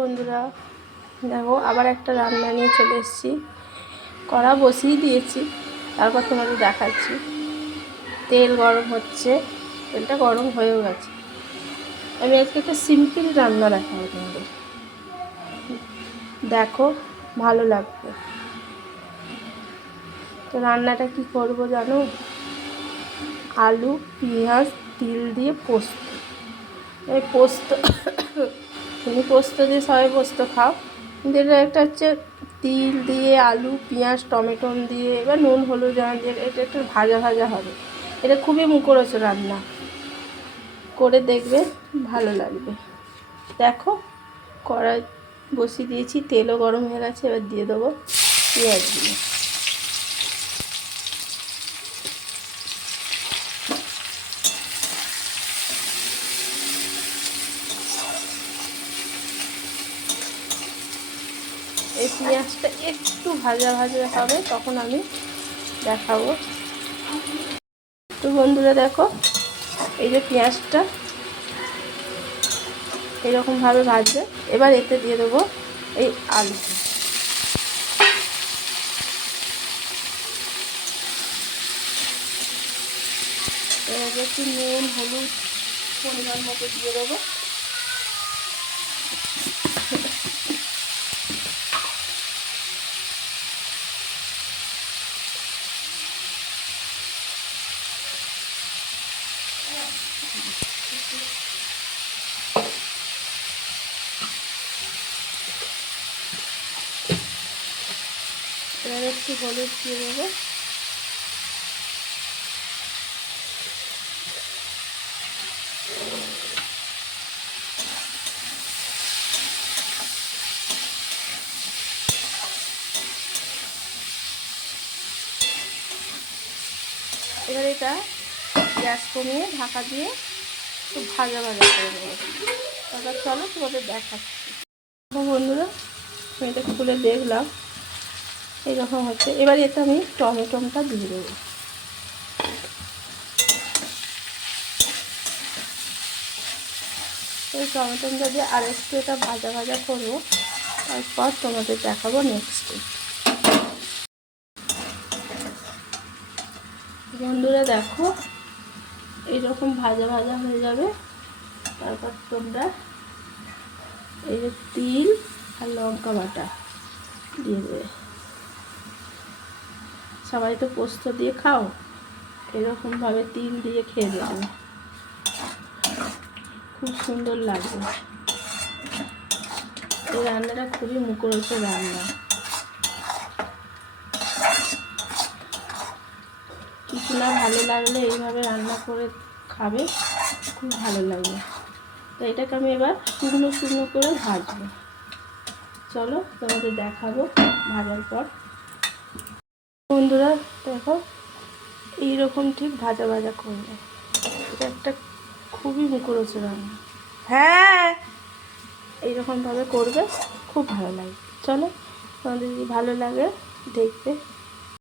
বন্ধুরা দেখো আবার একটা রান্না নিয়ে চলে এসেছি। কড়া বসিয়ে দিয়েছি, তারপর তোমাদের দেখাচ্ছি। তেল গরম হচ্ছে, তেলটা গরম হয়েও গেছে। আমি আজকে একটা সিম্পল রান্না দেখাবো তোমাদের, দেখো ভালো লাগবে। তো রান্নাটা কি করব জানো? আলু পেঁয়াজ তিল দিয়ে পোস্ত। এই পোস্ত তুমি পোস্ত দিয়ে সবাই পোস্ত খাও, কিন্তু এটা একটা হচ্ছে তিল দিয়ে আলু পেঁয়াজ টমেটো দিয়ে, এবার নুন হলুদ দিয়ে এটা একটু ভাজা ভাজা হবে। এটা খুবই মুখরোচক রান্না, করে দেখবে ভালো লাগবে। দেখো কড়াই বসিয়ে দিয়েছি, তেলও গরম হয়ে গেছে। এবার দিয়ে দেবো পেঁয়াজগুলো। এই পেঁয়াজটা একটু ভাজা ভাজা হবে, তখন আমি দেখাবো। তো বন্ধুরা দেখো, এই যে পেঁয়াজটা এরকমভাবে ভাজবে। এবার এতে দিয়ে দেবো এই আলুটা। এবার একটু নুন হলুদ পরিমাণ মতো দিয়ে দেবো। এবার একটু হলুদ দিয়ে দেবো। এবার এটা গ্যাস কমিয়ে ঢাকা দিয়ে একটু ভাজা ভাজা করে দেবো। তারপর চলো তোমাদের দেখাচ্ছি। বন্ধুরা আমি এটা খুলে দেখলাম, এইরকম হচ্ছে। এবার এতে আমি টমেটোটা দিয়ে দেবো। এই টমেটোটা দিয়ে আর একটু এটা ভাজা ভাজা করবো, তারপর তোমাদের দেখাবো নেক্সটে। বন্ধুরা দেখো এইরকম ভাজা ভাজা হয়ে যাবে। তারপর তোমরা এই যে তিল আর লঙ্কা বাটা দিয়ে দেবে। সবাই তো পোস্ত দিয়ে খাও, এরকমভাবে তিল দিয়ে খেয়ে দেবে, খুব সুন্দর লাগবে। এই রান্নাটা খুবই মুখরোচক রান্না। কিছু না ভালো লাগলে এইভাবে রান্না করে খাবে, খুব ভালো লাগবে। তো এটাকে আমি এবার শুকনো শুকনো করে ভাজবো। চলো তোমাদের দেখাবো ভাজার পর। বন্ধুরা দেখো এইরকম ঠিক ভাজা ভাজা করবে। এটা একটা খুবই মুখরোচক রান্না। হ্যাঁ, এইরকমভাবে করবে, খুব ভালো লাগে। চলো তোমাদের যদি ভালো লাগে দেখবে।